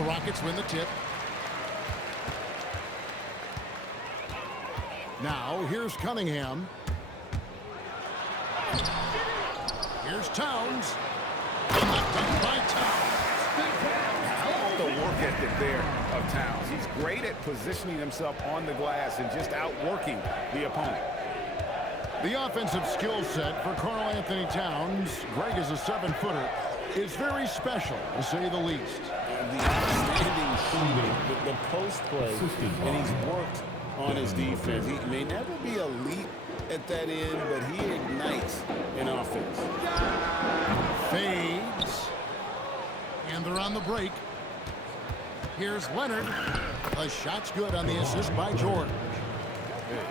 The Rockets win the tip. Now, here's Cunningham. Here's Towns. Knocked down by Towns. How about the work ethic there of Towns? He's great at positioning himself on the glass and just outworking the opponent. The offensive skill set for Karl Anthony Towns, Greg is a 7-footer, is very special, to say the least. And the outstanding shooting, the post play, and he's worked on his defense. He may never be elite at that end, but he ignites an offense. Fades. And they're on the break. Here's Leonard. A shot's good on the assist by George.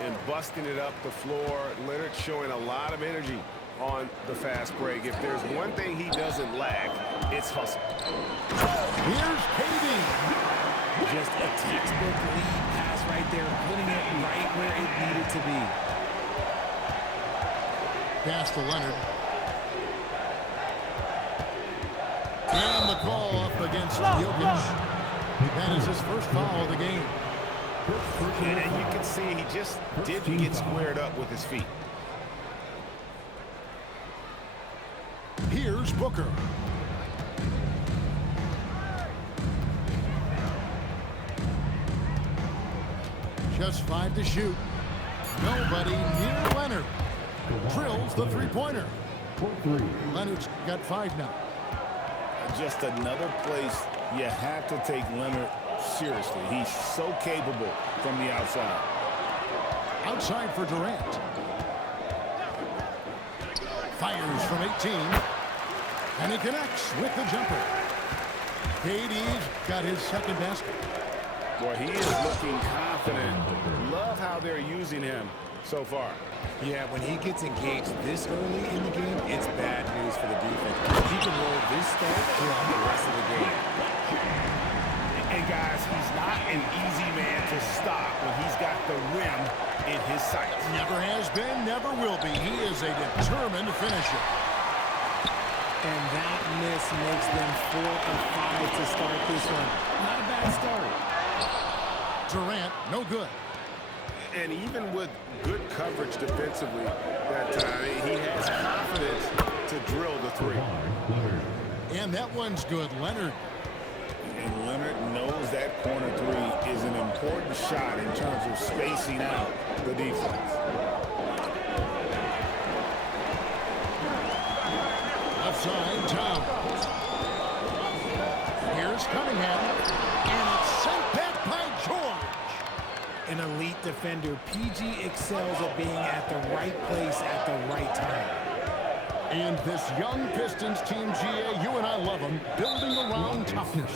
And busting it up the floor. Leonard showing a lot of energy on the fast break. If there's one thing he doesn't lack, it's hustle. Here's KD. Just a textbook lead pass right there, putting it right where it needed to be. Pass to Leonard. And the call up against Jokic. That is his first foul of the game. And you can see he just didn't get squared up with his feet. Here's Booker. Just 5 to shoot. Nobody near Leonard. Drills the three-pointer. Leonard's got 5 now. Just another place you have to take Leonard seriously. He's so capable from the outside. Outside for Durant. Fires from 18. And he connects with the jumper. KD's got his second basket. Boy, he is looking confident. Love how they're using him so far. Yeah, when he gets engaged this early in the game, it's bad news for the defense. He can roll this start throughout the rest of the game. And guys, he's not an easy man to stop when he's got the rim in his sights. Never has been, never will be. He is a determined finisher. And that miss makes them 4 of 5 to start this one. Not a bad start. Durant, no good. And even with good coverage defensively that time, he has confidence to drill the three. And that one's good. Leonard. And Leonard knows that corner three is an important shot in terms of spacing out the defense. Left side, Towns. Here's Cunningham. And it's sent back by George. An elite defender, PG excels at being at the right place at the right time. And this young Pistons team, GA, you and I love them, building around toughness.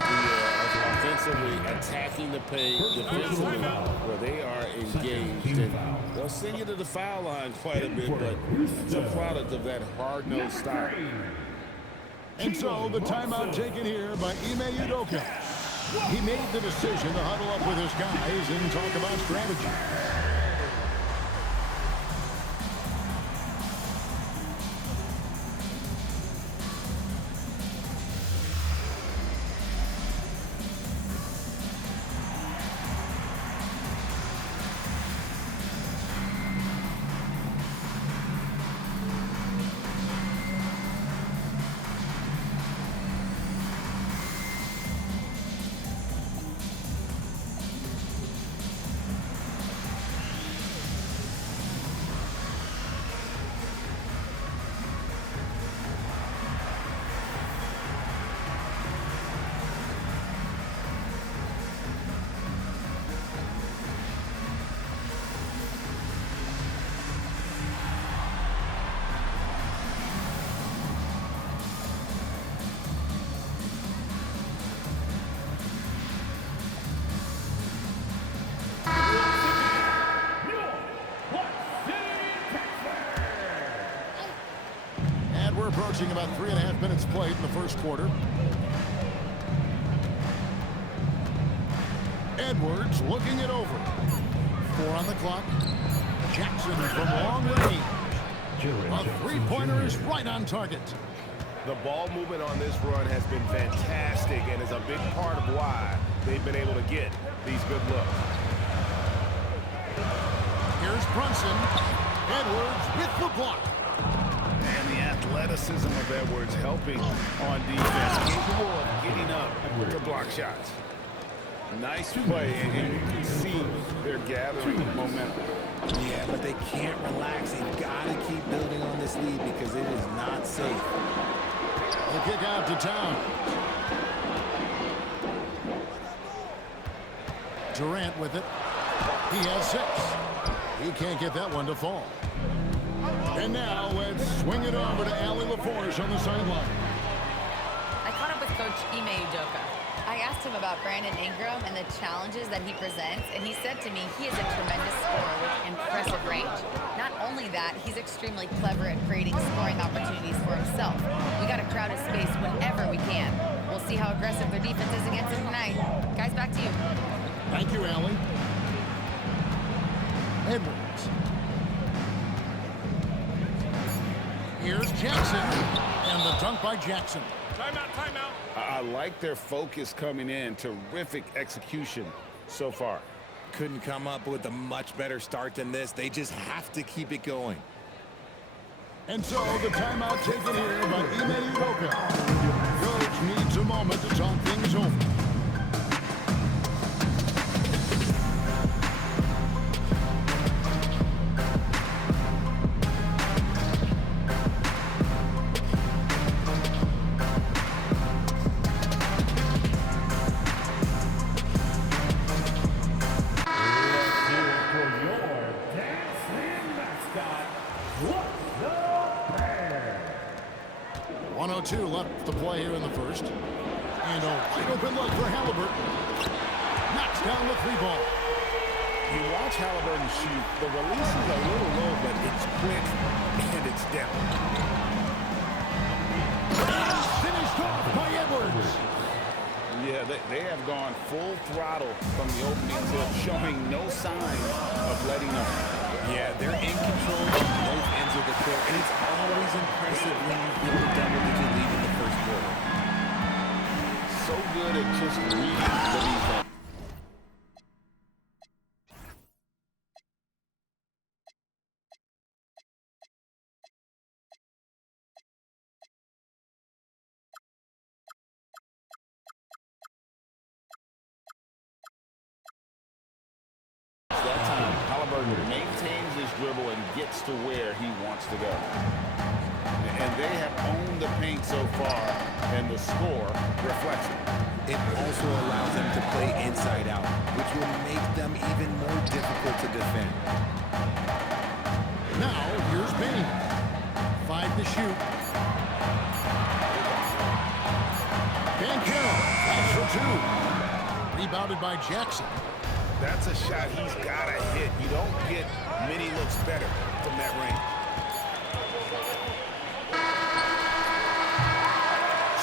Yeah, offensively attacking the paint, defensively where they are engaged. And they'll send you to the foul line quite a bit, but it's a product of that hard-nosed style. And so the timeout taken here by Ime Udoka. He made the decision to huddle up with his guys and talk about strategy. We're approaching about 3.5 minutes played in the first quarter. Edwards looking it over. 4 on the clock. Jackson from long range. A three-pointer is right on target. The ball movement on this run has been fantastic and is a big part of why they've been able to get these good looks. Here's Brunson. Edwards with the block. And the athleticism of Edwards helping on defense, capable of getting up to block shots. Nice play, and you can see they're gathering momentum. Yeah, but they can't relax. They've got to keep building on this lead because it is not safe. The kick out to Town. Durant with it. He has 6. He can't get that one to fall. And now let's swing it over to Allie LaForce on the sideline. I caught up with Coach Ime Udoka. I asked him about Brandon Ingram and the challenges that he presents, and he said to me he is a tremendous scorer with impressive range. Not only that, he's extremely clever at creating scoring opportunities for himself. We got to crowd his space whenever we can. We'll see how aggressive their defense is against him tonight. Guys, back to you. Thank you, Allie. Edwards. Here's Jackson, and the dunk by Jackson. Timeout, timeout. I like their focus coming in. Terrific execution so far. Couldn't come up with a much better start than this. They just have to keep it going. And so the timeout taken here by Ime Udoka. Coach needs a moment to talk things over. Left to play here in the first. And a wide open look for Halliburton. Knocks down the 3 ball. You watch Halliburton shoot. The release is a little low, but it's quick and it's down. Finished off by Edwards. Yeah, they have gone full throttle from the opening tip, showing no signs of letting up. Yeah, they're in control of both ends of the court, and it's always impressive when you build a double-digit lead in the first quarter. So good at just reading the defense. That time, Halliburton maintains his dribble and gets to where he wants to go. And they have owned the paint so far, and the score reflects it. It also allows them to play inside out, which will make them even more difficult to defend. Now, here's Bain. 5 to shoot. Banchero, that's for 2. Rebounded by Jackson. That's a shot he's got to hit. You don't get many looks better from that range.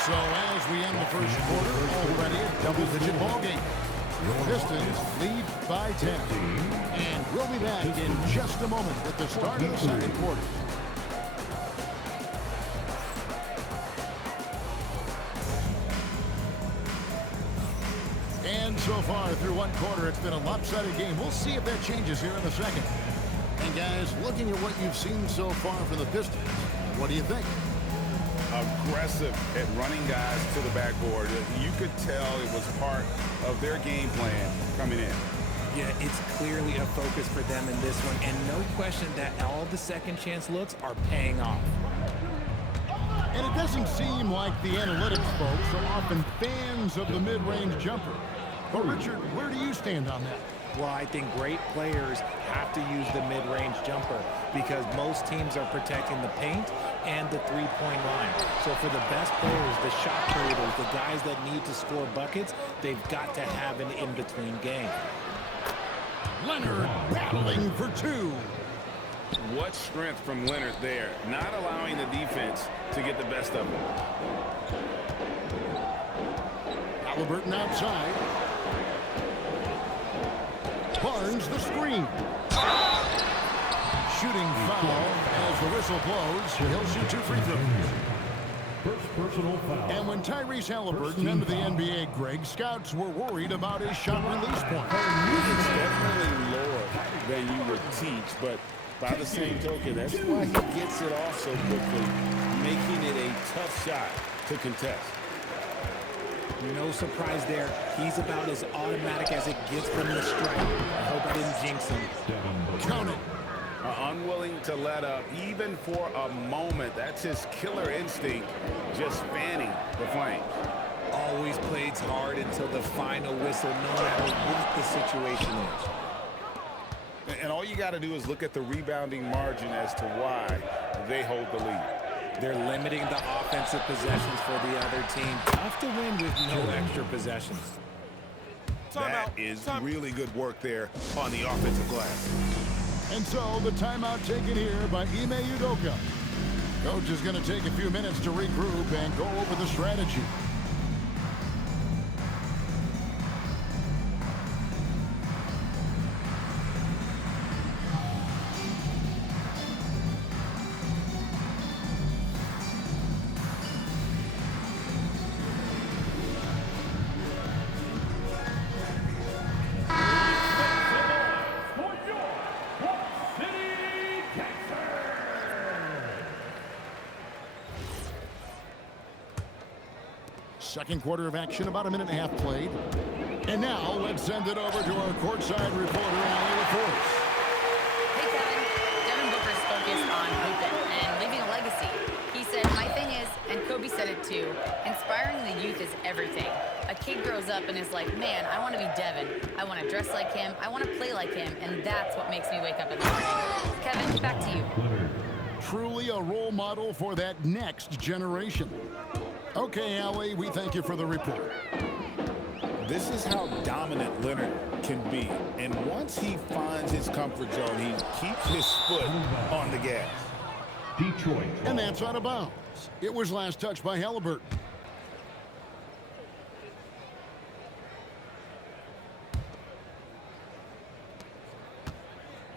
So as we end the first quarter, already a double-digit ball game. The Pistons lead by 10. And we'll be back in just a moment at the start of the second quarter. And so far through one quarter, it's been a lopsided game. We'll see if that changes here in the second. And guys, looking at what you've seen so far from the Pistons, what do you think? Aggressive at running guys to the backboard. You could tell it was part of their game plan coming in. Yeah, it's clearly a focus for them in this one, and no question that all the second chance looks are paying off. And it doesn't seem like the analytics folks are often fans of the mid-range jumper. But Richard, where do you stand on that? Well, I think great players have to use the mid-range jumper because most teams are protecting the paint and the three-point line. So for the best players, the shot creators, the guys that need to score buckets, they've got to have an in-between game. Leonard battling for 2. What strength from Leonard there, not allowing the defense to get the best of him. Halliburton outside. Barnes the screen. Shooting foul as the whistle blows. He'll shoot 2 free throws. personal foul. And when Tyrese Halliburton entered the NBA, Greg, scouts were worried about his shot release point. It's definitely lower than you would teach, but by the same token, that's why he gets it off so quickly, making it a tough shot to contest. No surprise there. He's about as automatic as it gets from the stripe. I hope I didn't jinx him. Count it. Unwilling to let up even for a moment. That's his killer instinct, just fanning the flames. Always plays hard until the final whistle, no matter what the situation is. And all you got to do is look at the rebounding margin as to why they hold the lead. They're limiting the offensive possessions for the other team. Tough to win with no extra possessions. That is really good work there on the offensive glass. And so the timeout taken here by Ime Udoka. Coach is going to take a few minutes to regroup and go over the strategy. Second quarter of action, about a minute and a half played. And now let's send it over to our courtside reporter, Allie LaForce. Hey, Kevin. Devin Booker's focused on hooping and leaving a legacy. He said, my thing is, and Kobe said it too, inspiring the youth is everything. A kid grows up and is like, man, I want to be Devin. I want to dress like him. I want to play like him. And that's what makes me wake up in the morning. Kevin, back to you. Truly a role model for that next generation. Okay, Allie, we thank you for the report. This is how dominant Leonard can be. And once he finds his comfort zone, he keeps his foot on the gas. Detroit. And that's out of bounds. It was last touched by Halliburton.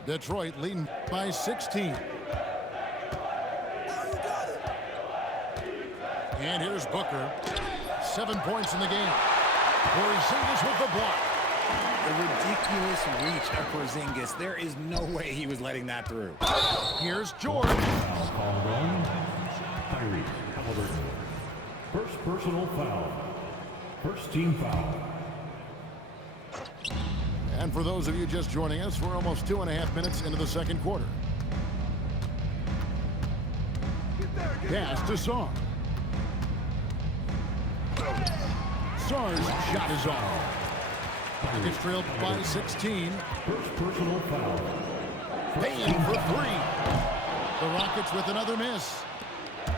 Detroit leading by 16. And here's Booker. 7 points in the game. Porzingis with the block. The ridiculous reach of Porzingis. There is no way he was letting that through. Here's George. Called on Tyrese Halliburton. First personal foul. First team foul. And for those of you just joining us, we're almost 2.5 minutes into the second quarter. Pass to Sarr. Sarr's shot is off. Rockets trailed by 16. First personal foul. Payne for three. The Rockets with another miss.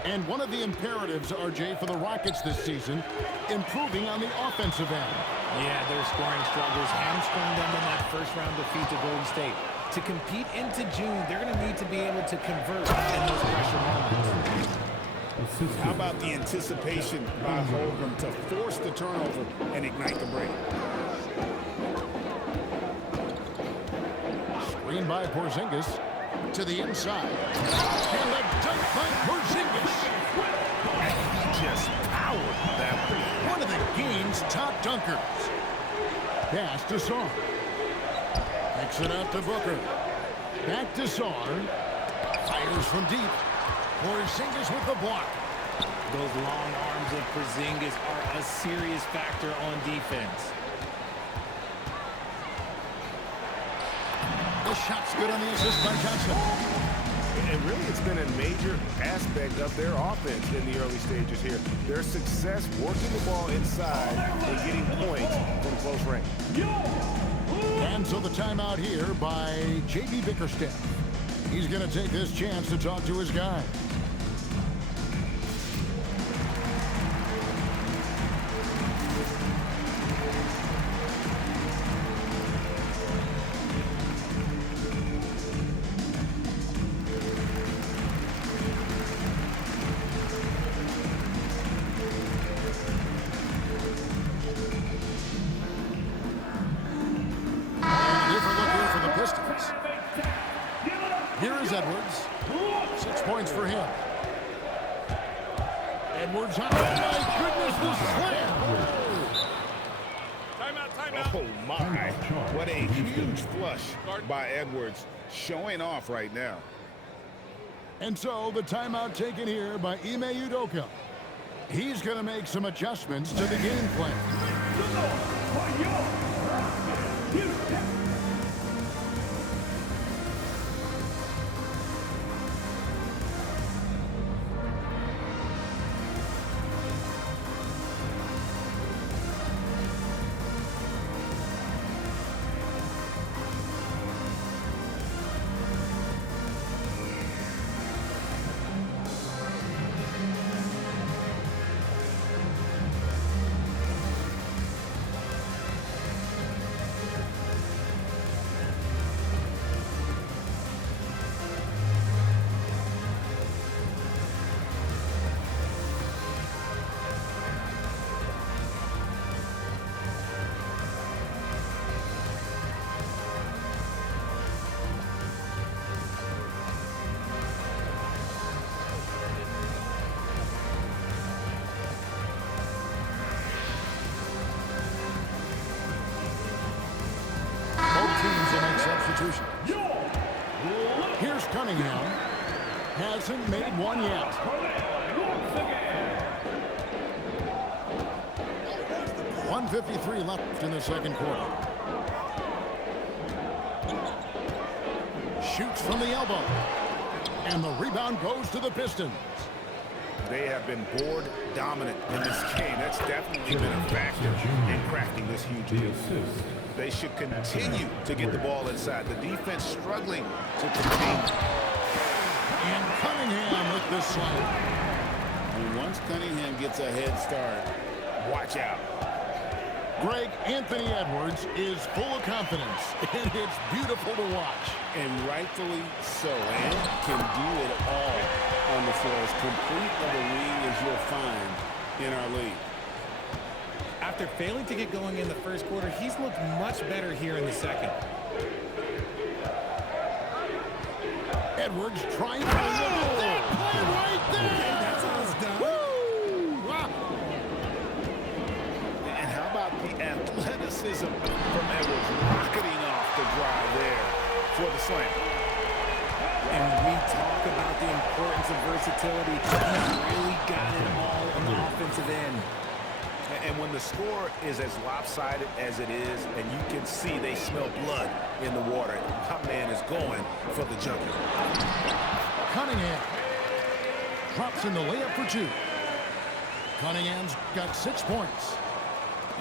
And one of the imperatives, RJ, for the Rockets this season, improving on the offensive end. Yeah, their scoring struggles hamstrung them in that first-round defeat to Golden State. To compete into June, they're going to need to be able to convert in those pressure moments. How about the anticipation by Holmgren to force the turnover and ignite the break? Screen by Porzingis to the inside. And a dunk by Porzingis. He just powered that ball. One of the game's top dunkers. Pass to Sarr. Kicks it out to Booker. Back to Sarr. Fires from deep. Porzingis with the block. Those long arms of Porzingis are a serious factor on defense. The shot's good on the assist by Johnson. And really, it's been a major aspect of their offense in the early stages here. Their success working the ball inside and getting points from close range. And so the timeout here by J.B. Bickerstaff. He's going to take this chance to talk to his guy. Edwards, oh my goodness, the slam! Oh, my. What a huge flush by Edwards, showing off right now. And so the timeout taken here by Ime Udoka. He's going to make some adjustments to the game plan. Substitution. Here's Cunningham. Hasn't made one yet. .153 left in the second quarter. Shoots from the elbow. And the rebound goes to the Pistons. They have been board dominant in this game. That's definitely been a factor in crafting this huge lead. They should continue to get the ball inside. The defense struggling to contain. And Cunningham with this slam. And once Cunningham gets a head start, watch out. Greg, Anthony Edwards is full of confidence, and it's beautiful to watch. And rightfully so. And can do it all on the floor. As complete of a wing as you'll find in our league. After failing to get going in the first quarter, he's looked much better here in the second. Edwards trying to limit that play right there. That's how it's done. Woo! Wow. And how about the athleticism from Edwards rocketing off the drive there for the slam. And we talk about the importance of versatility. He's really got it all on the offensive end. And when the score is as lopsided as it is, and you can see they smell blood in the water, my man is going for the jumper. Cunningham drops in the layup for two. Cunningham's got 6 points.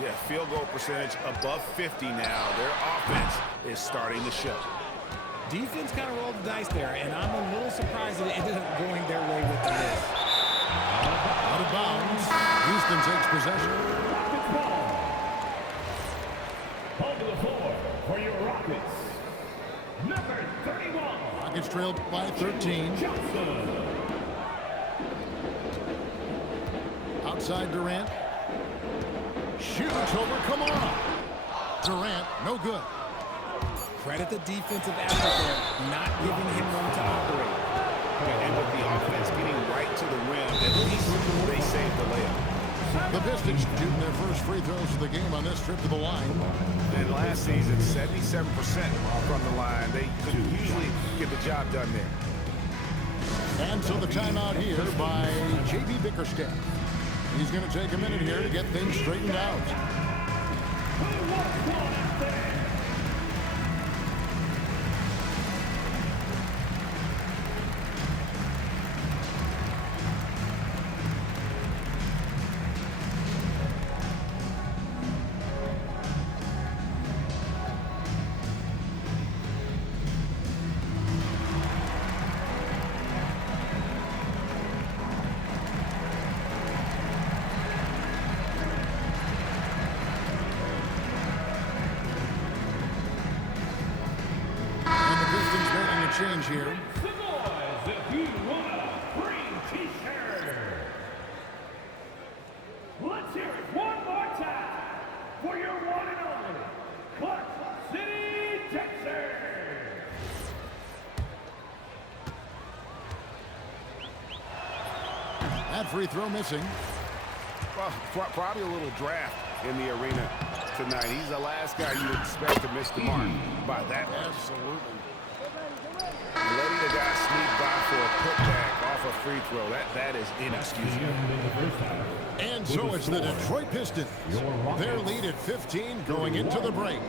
Yeah, field goal percentage above 50 now. Their offense is starting to show. Defense kind of rolled the dice there, and I'm a little surprised that it ended up going their way with the miss. Out of bounds. Houston takes possession. Rockets ball. Ball to the floor for your Rockets. Number 31. Rockets trailed by 13. Johnson. Outside Durant. Shoots over Kamara. Durant, no good. Credit the defensive effort there, not giving him room to operate. And with the offense getting right to the rim, at least they saved the layup. The Pistons shooting their first free throws of the game on this trip to the line. And last season, 77% from the line. They could usually get the job done there. And so the timeout here by J.B. Bickerstaff. He's going to take a minute here to get things straightened out. Change here. The boys, if you want a free t-shirt. Let's hear it one more time for your one and only Clark City, Texas. That free throw missing. Well, probably a little draft in the arena tonight. He's the last guy you would expect to miss the mark by that much. Absolutely. Letting the guy sneak by for a putback off a free throw, that is inexcusable. And so it's the Detroit Pistons. Their lead at 15 going into the break.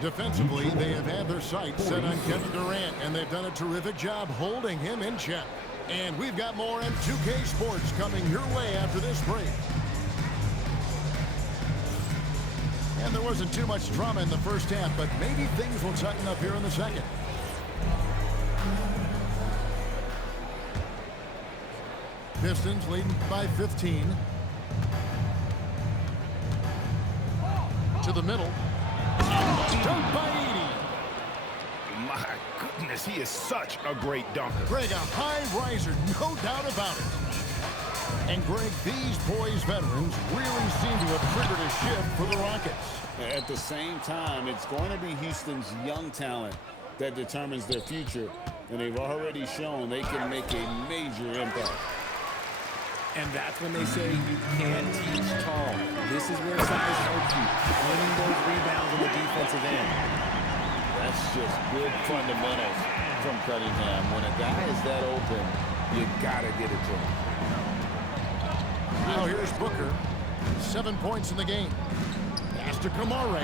Defensively, they have had their sights set on Kevin Durant, and they've done a terrific job holding him in check. And we've got more M2K Sports coming your way after this break. And there wasn't too much drama in the first half, but maybe things will tighten up here in the second. Pistons leading by 15. To the middle. Dunk by Edey. My goodness, he is such a great dunker. Greg, a high riser, no doubt about it. And Greg, these poised veterans really seem to have triggered a shift for the Rockets. At the same time, it's going to be Houston's young talent that determines their future, and they've already shown they can make a major impact. And that's when they say you can't teach tall. This is where size helps you, winning those rebounds on the defensive end. That's just good fundamentals from Cunningham. When a guy is that open, you got to get it to him. Now here's Booker. 7 points in the game. Pass to Kamare.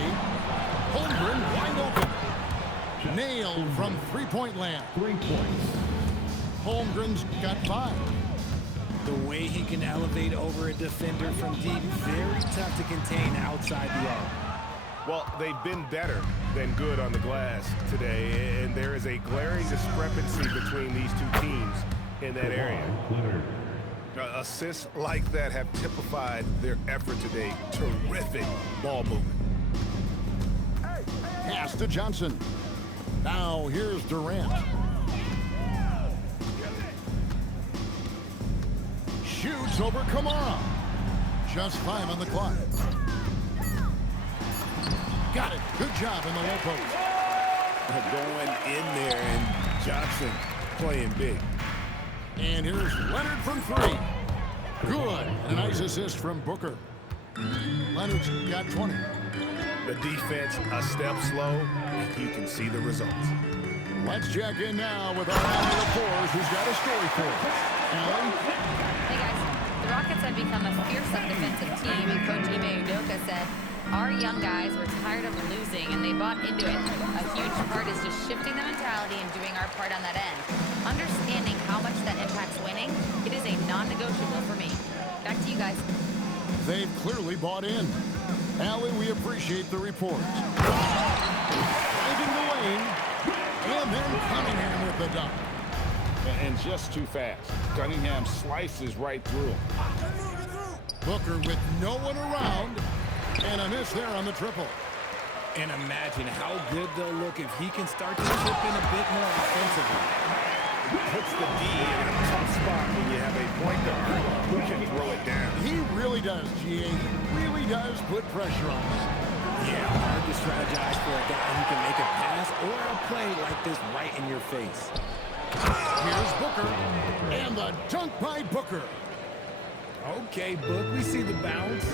Holmgren wide open. Nailed from three-point land. 3 points. Holmgren's got 5. The way he can elevate over a defender from deep, very tough to contain outside the arc. Well, they've been better than good on the glass today, and there is a glaring discrepancy between these two teams in that area. Assists like that have typified their effort today. Terrific ball movement. Pass to Johnson. Now here's Durant. Shoots over Kamara. Just 5 on the clock. Got it. Good job in the low post. Going in there, and Johnson playing big. And here's Leonard from 3. Good. And a nice assist from Booker. Leonard's got 20. The defense a step slow, and you can see the results. Let's check in now with our Allie LaForce, who's got a story for us. Allie? Hey guys, the Rockets have become a fearsome defensive team, and Coach Ime Udoka said, our young guys were tired of losing, and they bought into it. A huge part is just shifting the mentality and doing our part on that end. Understanding how much that impacts winning, it is a non-negotiable for me. Back to you guys. They've clearly bought in. Allie, we appreciate the report. Finding the lane, and then Cunningham with the dunk. And just too fast. Cunningham slices right through him. Booker with no one around, and a miss there on the triple. And imagine how good they'll look if he can start to chip in a bit more offensively. Puts the D in a tough spot when you have a point guard who can throw it down. He really does, GA. He really does put pressure on us. Yeah, hard to strategize for a guy who can make a pass or a play like this right in your face. Here's Booker, and the dunk by Booker. Okay, Book, we see the bounce.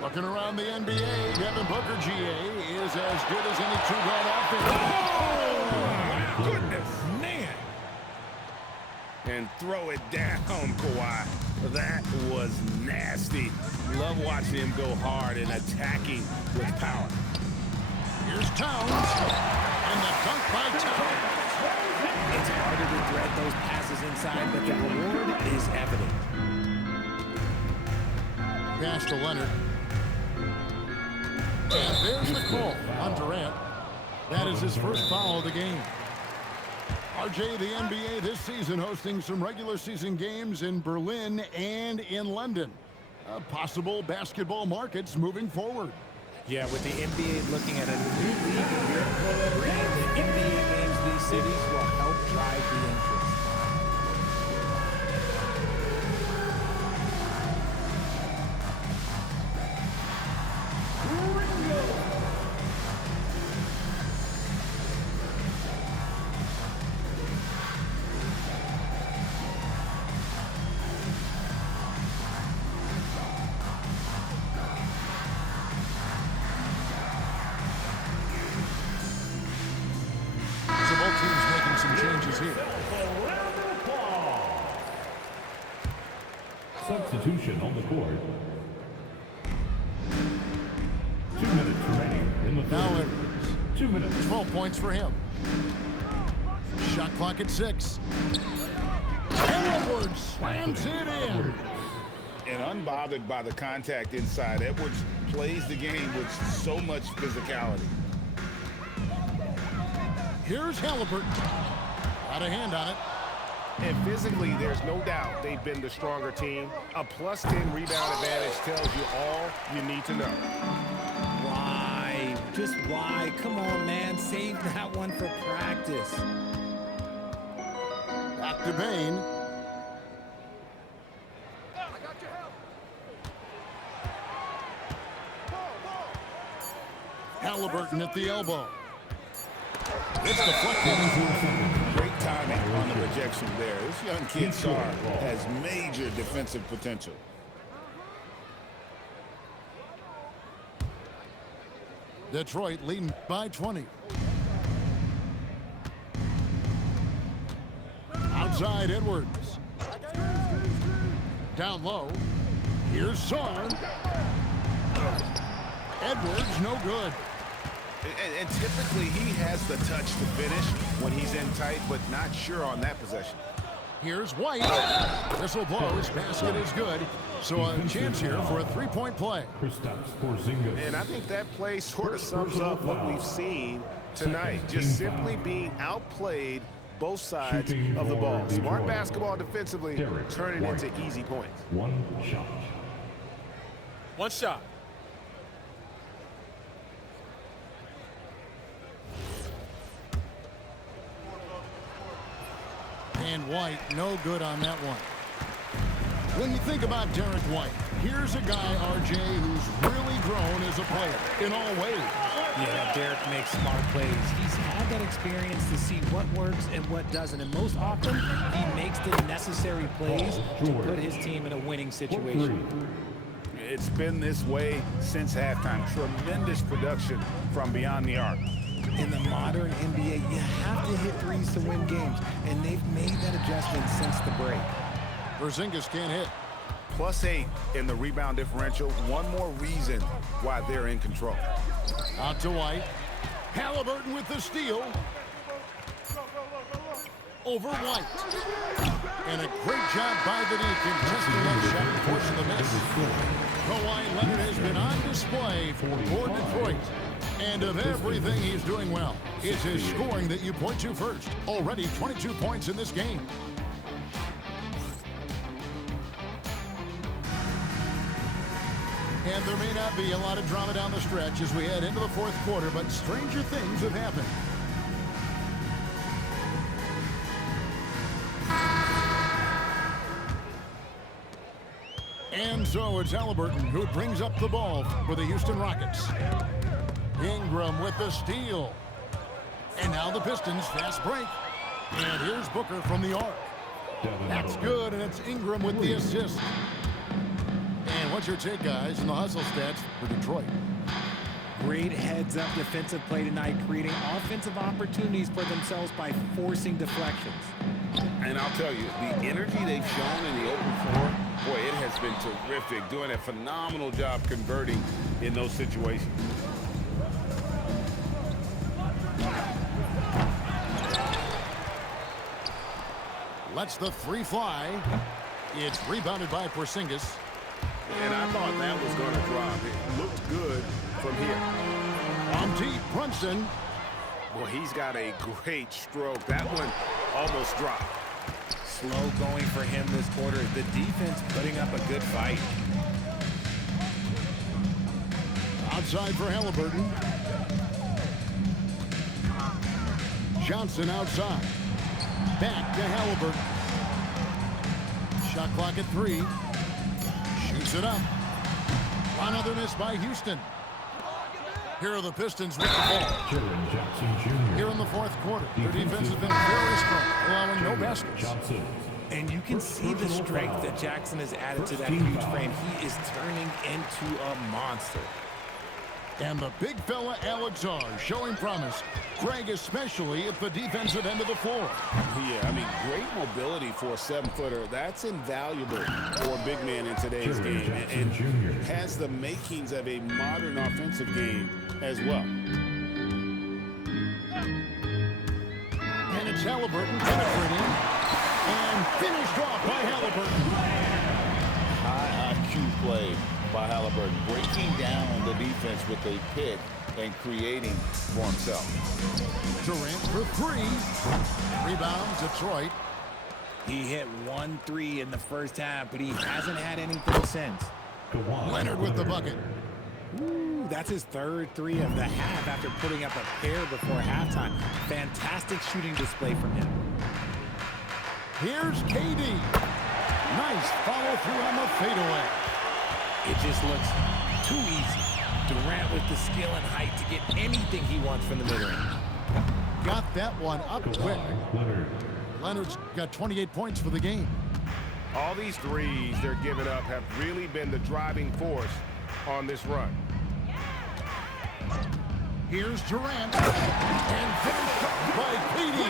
Looking around the NBA, Devin Booker, GA, is as good as any two-guard offense. Oh, my goodness. Man. And throw it down, Kawhi. That was nasty. Love watching him go hard and attacking with power. Here's Towns, and the dunk by Towns. It's harder to thread those passes inside, but the reward is evident. Pass to Leonard. And there's the call on Durant. That is his first foul of the game. RJ, the NBA this season hosting some regular season games in Berlin and in London. Possible basketball markets moving forward. Yeah, with the NBA looking at a new league in Europe, bringing the NBA games to these cities will help drive the interest. substitution on the court. 2 minutes remaining in the Now third. Edwards. 2 minutes. 12 points for him. Shot clock at 6. And Edwards slams it in. And unbothered by the contact inside, Edwards plays the game with so much physicality. Here's Halliburton. Got a hand on it. And physically, there's no doubt they've been the stronger team. A plus 10 rebound advantage tells you all you need to know. Why? Just why? Come on, man. Save that one for practice. Back to Bain. Halliburton at the elbow. It's deflected. Great timing on the rejection there. This young kid, Sarr, has major defensive potential. Detroit leading by 20. Outside Edwards. Down low. Here's Sarr. Edwards, no good. And typically he has the touch to finish when he's in tight, but not sure on that possession. Here's White. Whistle blows. Basket is good. So a chance here for a three-point play. Kristaps Porzingis. And I think that play sort of sums up what we've seen tonight. Just simply being outplayed both sides of the ball. Smart basketball defensively, turning into easy points. One shot. One shot. And White, no good on that one. When you think about Derek White, here's a guy, RJ, who's really grown as a player in all ways. Yeah, Derek makes smart plays. He's had that experience to see what works and what doesn't. And most often, he makes the necessary plays to put his team in a winning situation. It's been this way since halftime. Tremendous production from beyond the arc. In the modern NBA, you have to hit threes to win games, and they've made that adjustment since the break. Porzingis can't hit. +8 in the rebound differential. One more reason why they're in control. Out to White. Halliburton with the steal. Over White. And a great job by the D contesting that shot and forcing the miss. Kawhi Leonard has been on display for Detroit. And of everything he's doing well, it's his scoring that you point to first. Already 22 points in this game. And there may not be a lot of drama down the stretch as we head into the fourth quarter, but stranger things have happened. And so it's Halliburton who brings up the ball for the Houston Rockets. Ingram with the steal. And now the Pistons fast break. And here's Booker from the arc. That's good, and it's Ingram with the assist. And what's your take, guys, in the hustle stats for Detroit? Great heads-up defensive play tonight, creating offensive opportunities for themselves by forcing deflections. And I'll tell you, the energy they've shown in the open floor, boy, it has been terrific, doing a phenomenal job converting in those situations. Lets the three fly. It's rebounded by Porzingis. And I thought that was going to drop. It looked good from here. On deep, Brunson. Well, he's got a great stroke. That one almost dropped. Slow going for him this quarter. The defense putting up a good fight. Outside for Halliburton. Johnson outside. Back to Halliburton. Shot clock at 3. Shoots it up. Another miss by Houston. Here are the Pistons with the ball. Jaren Jackson Jr. Here in the fourth quarter, their defense has been very strong, allowing no baskets. Johnson. And you can see the strength that Jackson has added to that huge frame. He is turning into a monster. And the big fella Alex R showing promise. Greg, especially at the defensive end of the floor. Yeah, I mean, great mobility for a 7-footer. That's invaluable for a big man in today's game. And has the makings of a modern offensive game as well. And it's Halliburton penetrating. And finished off by Halliburton. High IQ play by Halliburton, breaking down the defense with a pick and creating for himself. Durant for 3. Rebound, Detroit. He hit 1 3 in the first half, but he hasn't had anything since. Leonard with the bucket. Ooh, that's his 3rd 3 of the half after putting up a pair before halftime. Fantastic shooting display from him. Here's KD. Nice follow through on the fadeaway. It just looks too easy. Durant with the skill and height to get anything he wants from the mid-range. Got that one up quick. Leonard's got 28 points for the game. All these threes they're giving up have really been the driving force on this run. Here's Durant. And finished off by KD.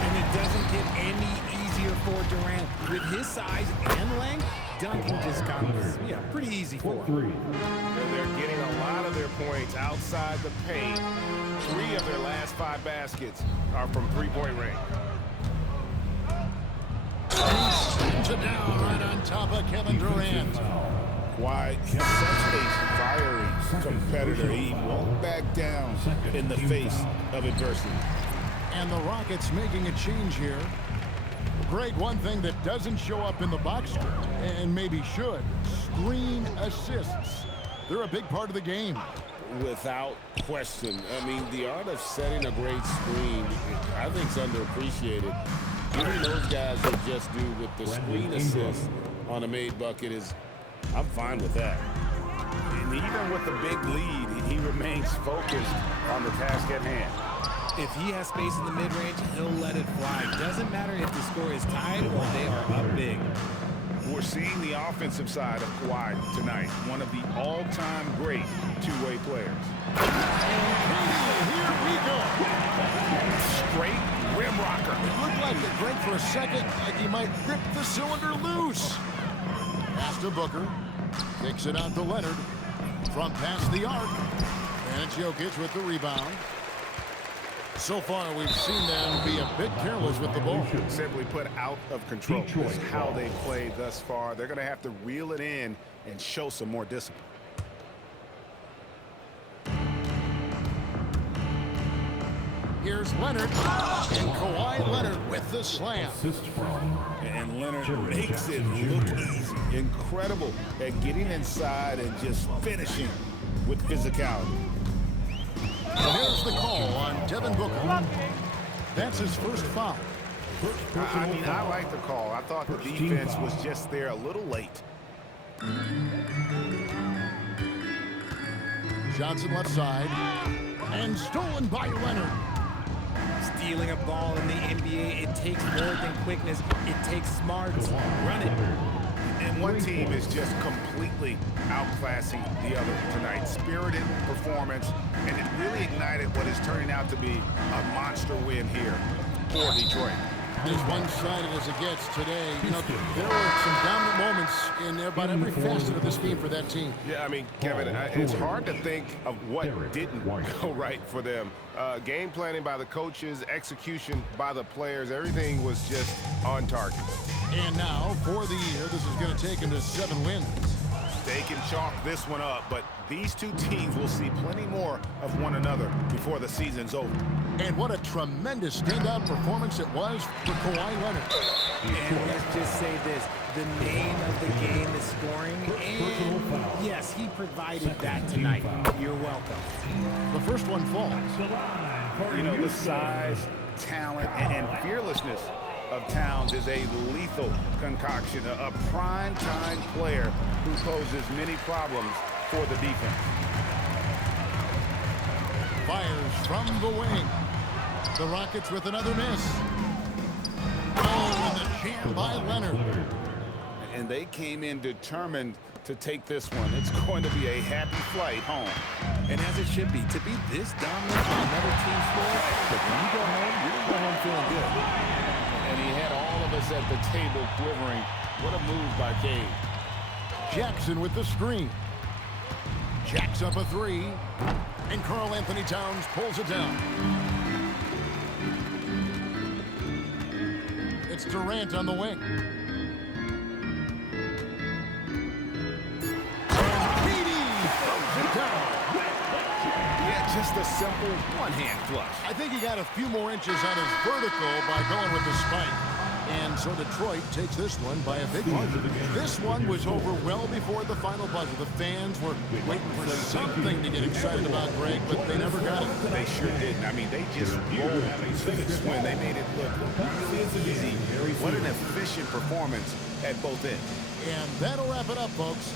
And it doesn't get any easier for Durant. With his size and length, dunking just comes, pretty easy for him. And they're getting a lot of their points outside the paint. 3 of their last 5 baskets are from three-point range. Spins it down right on top of Kevin Durant. Why, he's such a fiery competitor. He won't back down in the face of adversity. And the Rockets making a change here. Greg, one thing that doesn't show up in the box score, and maybe should, screen assists. They're a big part of the game. Without question. I mean, the art of setting a great screen, I think, is underappreciated. Giving those guys what just do with the screen assist on a made bucket is, I'm fine with that. And even with the big lead, he remains focused on the task at hand. If he has space in the mid-range, he'll let it fly. Doesn't matter if the score is tied or they are up big. We're seeing the offensive side of Kawhi tonight, one of the all-time great two-way players. And here we go. Straight rim rocker. It looked like it, Greg, for a second, like he might rip the cylinder loose. Pass to Booker. Kicks it out to Leonard. From past the arc. And it's Jokic with the rebound. So far, we've seen them be a bit careless with the ball. Simply put, out of control. That's how they played thus far. They're going to have to reel it in and show some more discipline. Here's Leonard. And Kawhi Leonard with the slam. And Leonard makes it look easy. Incredible at getting inside and just finishing with physicality. And here's the call on Devin Booker. That's his first foul. I mean, I like the call. I thought the defense was just there a little late. Johnson left side. And stolen by Leonard. Stealing a ball in the NBA, it takes more than quickness. It takes smarts. Run it. And one team is just completely outclassing the other tonight. Spirited performance, and it really ignited what is turning out to be a monster win here for Detroit. As one-sided as it gets today, you know, there were some dominant moments in about every facet of this game for that team. Yeah, I mean, Kevin, it's hard to think of what didn't go right for them. Game planning by the coaches, execution by the players, everything was just on target. And now, for the year, this is going to take them to 7 wins. They can chalk this one up, but these two teams will see plenty more of one another before the season's over. And what a tremendous standout performance it was for Kawhi Leonard. And let's just say this, the name of the game is scoring, and yes, he provided that tonight. You're welcome. The first one falls. You know, the size, talent, and fearlessness of Towns is a lethal concoction, a prime-time player who poses many problems for the defense. Fires from the wing. The Rockets with another miss. Oh, and the jam by Leonard. And they came in determined to take this one. It's going to be a happy flight home. And as it should be, to be this dominant on another team's floor, but when you go home, you don't go home feeling good. And he had all of us at the table quivering. What a move by Cade. Jackson with the screen. Jacks up a three. And Karl Anthony Towns pulls it down. It's Durant on the wing. Yeah, just a simple one-hand flush. I think he got a few more inches on his vertical by going with the spike. And so Detroit takes this one by a big margin. This one was over well before the final buzzer. The fans were waiting for something to get excited about, Greg, but they never got it. They sure didn't. I mean, they just rolled to this win. They made it look really easy. What an efficient performance at both ends. And that'll wrap it up, folks.